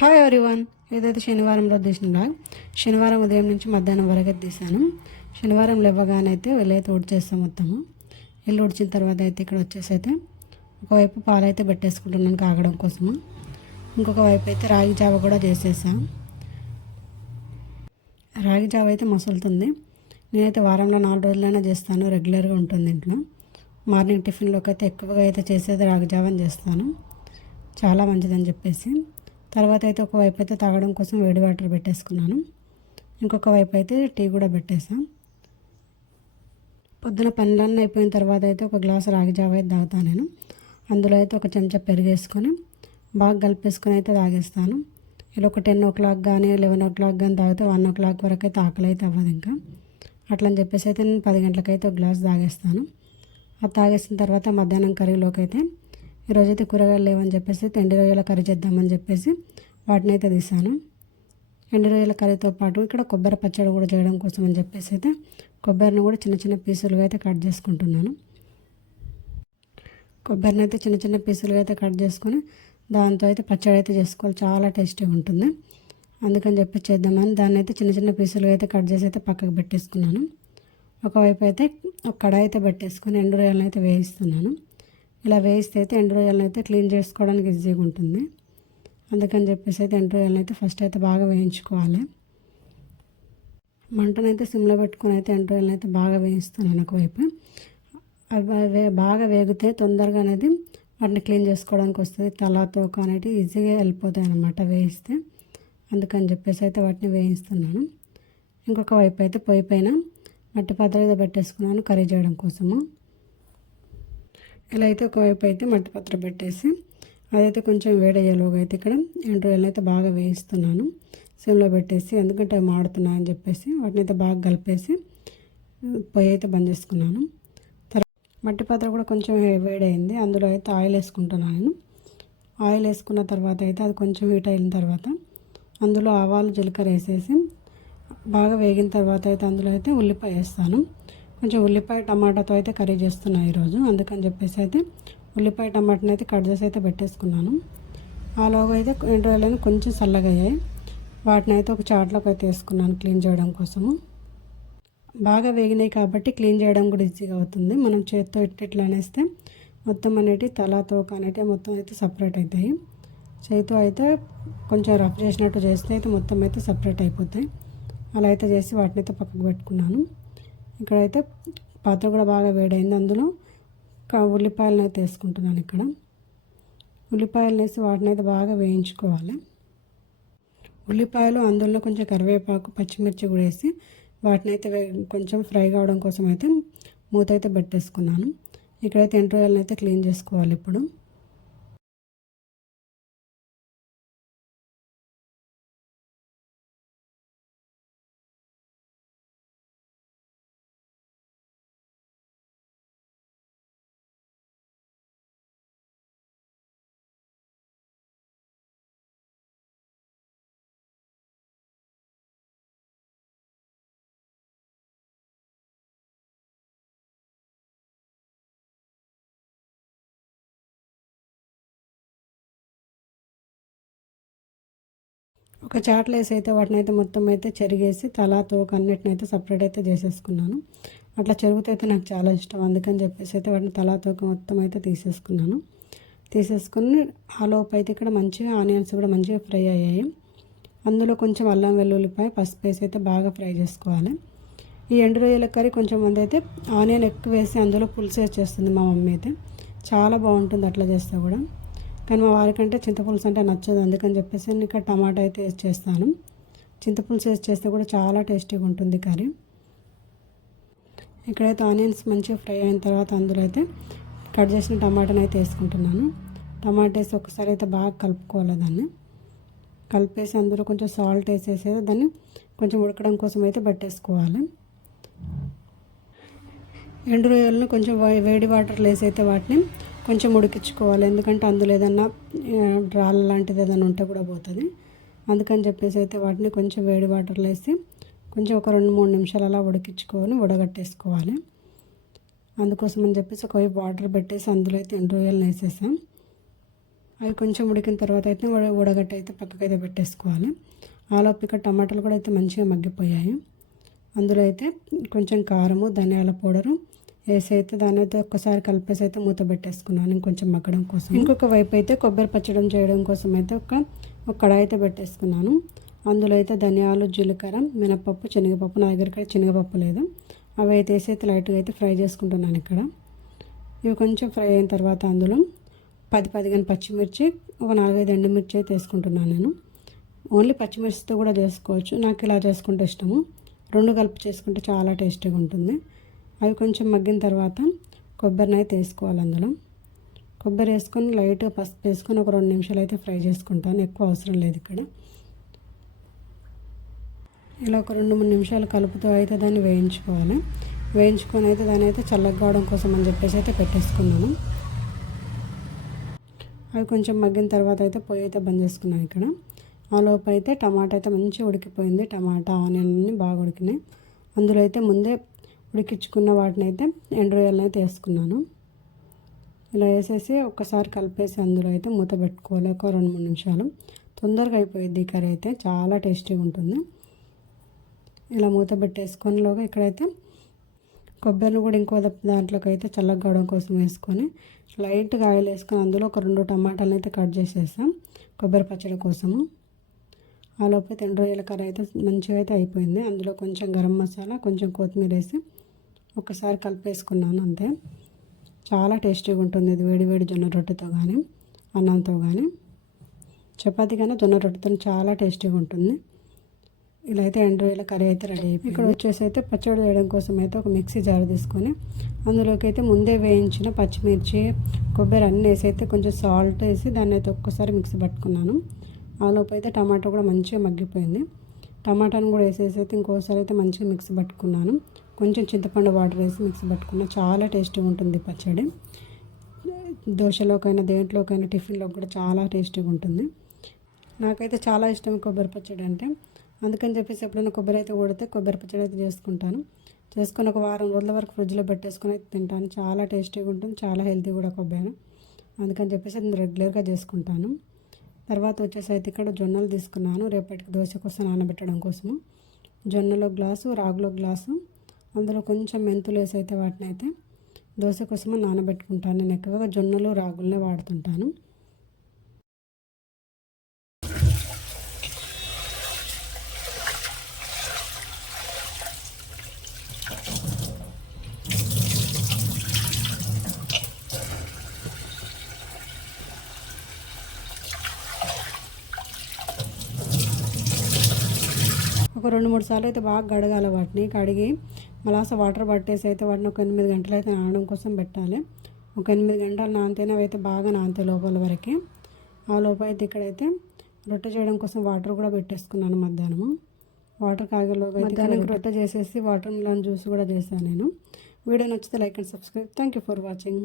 Hi everyone ఏదైతే శనివారం రోజు తీసిన శనివారం ఉదయం నుంచి మధ్యాహ్నం వరకు అయితే తీసాను శనివారం లేవగానే అయితే వెళ్ళైతే ఉడిచేస్తాం మొత్తము. ఇల్లు ఉడిచిన తర్వాత అయితే ఇక్కడ వచ్చేసి అయితే ఒకవైపు పాలైతే పెట్టేసుకుంటున్నాను కాగడం కోసము. ఇంకొక వైపు అయితే రాగి జావ కూడా చేసేసా. రాగి జావ అయితే మసులుతుంది. నేనైతే వారంలో నాలుగు రోజులైనా చేస్తాను. రెగ్యులర్గా ఉంటుంది ఇంట్లో. మార్నింగ్ టిఫిన్లోకి అయితే ఎక్కువగా అయితే చేసేది రాగి జావని చేస్తాను. చాలా మంచిదని చెప్పేసి. తర్వాత అయితే ఒక వైపు అయితే తాగడం కోసం వేడి వాటర్ పెట్టేసుకున్నాను. ఇంకొక వైపు అయితే టీ కూడా పెట్టేసాం పొద్దున పనులన్నీ అయిపోయిన తర్వాత అయితే ఒక గ్లాస్ రాగి జావ అయితే తాగుతాను నేను. అందులో అయితే ఒక చెంచా పెరిగేసుకొని బాగా కలిపేసుకొని అయితే తాగేస్తాను. ఇలా ఒక టెన్ ఓ క్లాక్ కానీ లెవెన్ ఓ క్లాక్ కానీ తాగితే వన్ ఓ క్లాక్ వరకు అయితే ఆకలి అయితే అవ్వదు ఇంకా. అట్లా అని చెప్పేసి అయితే నేను పది గంటలకైతే ఒక గ్లాస్ తాగేస్తాను. అది తాగేసిన తర్వాత మధ్యాహ్నం కర్రీలోకి అయితే ఈరోజైతే కూరగాయలు లేవని చెప్పేసి ఎండు రొయ్యల కర్రీ చేద్దామని చెప్పేసి వాటిని అయితే తీసాను. ఎండు రొయ్యల కర్రీతో పాటు ఇక్కడ కొబ్బరి పచ్చడి కూడా చేయడం కోసం అని చెప్పేసి అయితే కొబ్బరిని కూడా చిన్న చిన్న పీసులుగా అయితే కట్ చేసుకుంటున్నాను. కొబ్బరిని అయితే చిన్న చిన్న పీసులుగా అయితే కట్ చేసుకొని దాంతో అయితే పచ్చడి అయితే చేసుకోవాలి. చాలా టేస్టీగా ఉంటుంది. అందుకని చెప్పి చేద్దామని దాన్ని అయితే చిన్న చిన్న పీసులుగా అయితే కట్ చేసి అయితే పక్కకు పెట్టేసుకున్నాను. ఒకవైపు అయితే ఒక కడాయి అయితే పెట్టేసుకొని ఎండు రొయ్యలను అయితే వేయిస్తున్నాను. ఇలా వేయిస్తే అయితే ఎండు రొయ్యలను అయితే క్లీన్ చేసుకోవడానికి ఈజీగా ఉంటుంది. అందుకని చెప్పేసి అయితే ఎండు రొయ్యలను అయితే ఫస్ట్ అయితే బాగా వేయించుకోవాలి. మంటనైతే సిమ్లో పెట్టుకుని అయితే ఎండు రొయ్యలను అయితే బాగా వేయిస్తున్నాను ఒకవైపు అవి బాగా వేగితే తొందరగా అనేది వాటిని క్లీన్ చేసుకోవడానికి వస్తుంది. తలతో అనేది ఈజీగా వెళ్ళిపోతాయి అన్నమాట వేయిస్తే. అందుకని చెప్పేసి అయితే వాటిని వేయిస్తున్నాను. ఇంకొక వైపు అయితే పొయ్యి పైన మట్టి పాత్ర అయితే పెట్టేసుకున్నాను కర్రీ చేయడం కోసము. ఇలా అయితే ఒకవైపు అయితే మట్టి పాత్ర పెట్టేసి అదైతే కొంచెం వేడయ్యేలోగా అయితే ఇక్కడ ఎండ్రోయల్ని అయితే బాగా వేయిస్తున్నాను. సిమ్లో పెట్టేసి ఎందుకంటే అవి మాడుతున్నాయని చెప్పేసి వాటిని అయితే బాగా కలిపేసి పొయ్యి అయితే బంద్ చేసుకున్నాను. తర్వాత మట్టి పాత్ర కూడా కొంచెం వేడైంది అందులో అయితే ఆయిల్ వేసుకుంటున్నాను నేను. ఆయిల్ వేసుకున్న తర్వాత అయితే అది కొంచెం హీట్ అయిన తర్వాత అందులో ఆవాలు జీలకర్ర వేసేసి బాగా వేగిన తర్వాత అయితే అందులో అయితే ఉల్లిపాయ వేస్తాను. కొంచెం ఉల్లిపాయ టమాటాతో అయితే కర్రీ చేస్తున్నాను ఈరోజు. అందుకని చెప్పేసి అయితే ఉల్లిపాయ టమాటాని అయితే కట్ చేసి అయితే పెట్టేసుకున్నాను. ఆలోగా అయితే ఎండ్రాయిలని కొంచెం చల్లగా అయ్యాయి. వాటిని అయితే ఒక చాట్లోకి అయితే వేసుకున్నాను క్లీన్ చేయడం కోసము. బాగా వేగినాయి కాబట్టి క్లీన్ చేయడం కూడా ఈజీగా అవుతుంది. మనం చేత్తో ఇట్లా ఇట్లా అనేస్తే మొత్తం అనేటి తల తోక అనేటి మొత్తం అయితే సపరేట్ అవుతాయి చేతితో అయితే కొంచెం రఫ్ చేసినట్టు చేస్తే అయితే మొత్తం అయితే సపరేట్ అయిపోతాయి. అలా అయితే చేసి వాటిని అయితే పక్కకు పెట్టుకున్నాను. ఇక్కడైతే పాత్ర కూడా బాగా వేడైంది అందులో. ఉల్లిపాయలను అయితే వేసుకుంటున్నాను ఇక్కడ. ఉల్లిపాయలు వేసి వాటిని అయితే బాగా వేయించుకోవాలి. ఉల్లిపాయలు అందులో కొంచెం కరివేపాకు పచ్చిమిర్చి కూడా వేసి వాటిని అయితే కొంచెం ఫ్రై కావడం కోసం అయితే మూత అయితే పెట్టేసుకున్నాను. ఇక్కడైతే ఎంట్రోయల్ని అయితే క్లీన్ చేసుకోవాలి ఇప్పుడు. ఒక చాట్లేసి అయితే వాటిని అయితే మొత్తం అయితే చెరిగేసి తల తోక అన్నిటిని అయితే సపరేట్ అయితే చేసేసుకున్నాను. అట్లా చెరుగుతూ అయితే నాకు చాలా ఇష్టం. అందుకని చెప్పేసి అయితే వాటిని తల తోక మొత్తం అయితే తీసేసుకున్నాను. తీసేసుకుని ఆ లోపు అయితే ఇక్కడ మంచిగా ఆనియన్స్ కూడా మంచిగా ఫ్రై అయ్యాయి. అందులో కొంచెం అల్లం వెల్లుల్లిపాయ పసుపు వేసి అయితే బాగా ఫ్రై చేసుకోవాలి. ఈ ఎండు రొయ్యల కర్రీ కొంచెం మంది అయితే ఆనియన్ ఎక్కువ వేసి అందులో పులుసు చేస్తుంది మా మమ్మీ అయితే. చాలా బాగుంటుంది అట్లా చేస్తే కూడా. కానీ మా వారికంటే చింతపులుసు అంటే నచ్చదు. అందుకని చెప్పేసి నేను ఇక్కడ టమాటా అయితే వేసి చేస్తాను. చింతపులుసు వేసి చేస్తే కూడా చాలా టేస్టీగా ఉంటుంది కర్రీ. ఇక్కడైతే ఆనియన్స్ మంచిగా ఫ్రై అయిన తర్వాత అందులో అయితే కట్ చేసిన టమాటాని అయితే వేసుకుంటున్నాను. టమాటా వేసి ఒకసారి అయితే బాగా కలుపుకోవాలి దాన్ని. కలిపేసి అందులో కొంచెం సాల్ట్ వేసేసి దాన్ని కొంచెం ఉడకడం కోసం అయితే పెట్టేసుకోవాలి. ఎండు రొయ్యలను కొంచెం వేడి వాటర్లో వేసి అయితే వాటిని కొంచెం ఉడికించుకోవాలి. ఎందుకంటే అందులో ఏదన్నా రాళ్ళ లాంటిది ఏదైనా ఉంటే కూడా పోతుంది. అందుకని చెప్పేసి అయితే వాటిని కొంచెం వేడి వాటర్లో వేసి కొంచెం ఒక రెండు మూడు నిమిషాలు అలా ఉడికించుకొని ఉడగట్టేసుకోవాలి అందుకోసం అని చెప్పేసి ఒకవైపు వాటర్ పెట్టేసి అందులో అయితే ఎండు రొయ్యలను వేసేసాం అవి కొంచెం ఉడికిన తర్వాత అయితే ఉడ- ఉడగట్టి అయితే పక్కకైతే పెట్టేసుకోవాలి. ఆలోపు ఇక్కడ టమాటాలు కూడా అయితే మంచిగా మగ్గిపోయాయి. అందులో అయితే కొంచెం కారము ధనియాల పౌడరు వేసి అయితే దాని అయితే ఒక్కసారి కలిపేసి అయితే మూత పెట్టేసుకున్నాను. ఇంకొంచెం మగ్గడం కోసం. ఇంకొక వైపు అయితే కొబ్బరి పచ్చడం చేయడం కోసం అయితే ఒక ఒక కడాయి అయితే పెట్టేసుకున్నాను. అందులో అయితే ధనియాలు జీలకర్ర మినపప్పు శనగపప్పు. నా దగ్గర ఇక్కడ శనగపప్పు లేదు. అవి అయితే వేసి అయితే లైట్గా అయితే ఫ్రై చేసుకుంటున్నాను ఇక్కడ. ఇవి కొంచెం ఫ్రై అయిన తర్వాత అందులో పది పదిహేను పచ్చిమిర్చి ఒక నాలుగైదు ఎండుమిర్చి అయితే వేసుకుంటున్నాను నేను. ఓన్లీ పచ్చిమిర్చితో కూడా చేసుకోవచ్చు. నాకు ఇలా చేసుకుంటే ఇష్టము. రెండు కలిపి చేసుకుంటే చాలా టేస్టీగా ఉంటుంది. అవి కొంచెం మగ్గిన తర్వాత కొబ్బరిని అయితే వేసుకోవాలి అందులో. కొబ్బరి వేసుకొని లైట్గా పసుపు వేసుకొని ఒక రెండు నిమిషాలు అయితే ఫ్రై చేసుకుంటాను. ఎక్కువ అవసరం లేదు ఇక్కడ. ఇలా ఒక రెండు మూడు నిమిషాలు కలుపుతూ అయితే దాన్ని వేయించుకోవాలి. వేయించుకొని అయితే దాని అయితే చల్లగా కోసం అని చెప్పేసి అయితే పెట్టేసుకున్నాను. అవి కొంచెం మగ్గిన తర్వాత అయితే పొయ్యి అయితే బంద్ చేసుకున్నాను ఇక్కడ. ఆ లోపు అయితే టమాటా అయితే మంచిగా ఉడికిపోయింది. టమాటా ఆనియన్ అన్నీ బాగా ఉడికినాయి. అందులో అయితే ముందే ఉడికించుకున్న వాటిని అయితే ఎండ్రోయల్ని అయితే వేసుకున్నాను ఇలా వేసేసి ఒక్కసారి కలిపేసి అందులో అయితే మూత పెట్టుకోవాలి. ఒక రెండు మూడు నిమిషాలు. తొందరగా అయిపోయింది కర్రీ అయితే. చాలా టేస్టీగా ఉంటుంది. ఇలా మూత పెట్టేసుకొనిలోగా ఇక్కడైతే కొబ్బరిని కూడా ఇంకో దాంట్లోకి అయితే చల్లగా కోసం వేసుకొని లైట్గా ఆయిల్ వేసుకొని అందులో ఒక రెండు టమాటాలను అయితే కట్ చేసేసాం. కొబ్బరి పచ్చడి కోసము. ఆ రెండు అయితే రొయ్యల కర్రీ అయితే మంచిగా అయితే అయిపోయింది. అందులో కొంచెం గరం మసాలా కొంచెం కొత్తిమీర వేసి ఒకసారి కలిపేసుకున్నాను అంతే. చాలా టేస్టీగా ఉంటుంది. ఇది వేడి వేడి జొన్న రొట్టెతో కానీ అన్నంతో కానీ చపాతి కానీ జొన్న రొట్టెతో చాలా టేస్టీగా ఉంటుంది. ఇలా అయితే ఎండు రొయ్యల కర్రీ అయితే రెడీ అయిపోయింది. ఇక్కడ వచ్చేసి అయితే పచ్చడి వేయడం కోసం అయితే ఒక మిక్సీ జార్ తీసుకొని అందులోకి అయితే ముందే వేయించిన పచ్చిమిర్చి కొబ్బరి అన్నీ వేసి అయితే కొంచెం సాల్ట్ వేసి దాన్ని అయితే ఒక్కసారి మిక్సీ పట్టుకున్నాను. ఆ అయితే టమాటా కూడా మంచిగా మగ్గిపోయింది. టమాటాను కూడా వేసేసి అయితే ఇంకోసారి అయితే మంచిగా మిక్స్ పట్టుకున్నాను. కొంచెం చింతపండు వాటర్ వేసి మిక్స్ పట్టుకున్నా. చాలా టేస్టీగా ఉంటుంది పచ్చడి. దోశలోకైనా దేంట్లోకైనా టిఫిన్లో కూడా చాలా టేస్టీగా ఉంటుంది. నాకైతే చాలా ఇష్టం కొబ్బరి పచ్చడి అంటే. అందుకని చెప్పేసి ఎప్పుడైనా కొబ్బరి అయితే కొడితే కొబ్బరి పచ్చడి అయితే చేసుకుంటాను. చేసుకుని ఒక వారం రోజుల వరకు ఫ్రిడ్జ్లో పెట్టేసుకుని అయితే తింటాను. చాలా టేస్టీగా ఉంటుంది. చాలా హెల్తీ కూడా కొబ్బరి. అందుకని చెప్పేసి అది రెగ్యులర్గా చేసుకుంటాను. తర్వాత వచ్చేసి అయితే ఇక్కడ జొన్నలు తీసుకున్నాను. రేపటికి దోశ కోసం నానబెట్టడం కోసము. జొన్నలో గ్లాసు రాగులో గ్లాసు అందులో కొంచెం మెంతులు వేసి అయితే వాటిని అయితే దోశ కోసము నానబెట్టుకుంటాను. నేను ఎక్కువగా జొన్నలు రాగులనే వాడుతుంటాను. ఒక రెండు మూడు సార్లు అయితే బాగా గడగాల వాటిని. కడిగి మలాస వాటర్ పట్టేసి అయితే వాటిని ఒక ఎనిమిది గంటలు అయితే నానడం కోసం పెట్టాలి. ఒక ఎనిమిది గంటలు నానితేనే అవి అయితే బాగా నానితే లోపల వరకు. ఆ లోపల అయితే ఇక్కడైతే రొట్టె చేయడం కోసం వాటర్ కూడా పెట్టేసుకున్నాను మధ్యాహ్నము. వాటర్ కాగేలోగా మధ్యాహ్నం రొట్టె చేసేసి వాటర్ మిలన్ జ్యూస్ కూడా చేశాను నేను. వీడియో నచ్చితే like and subscribe. Thank you for watching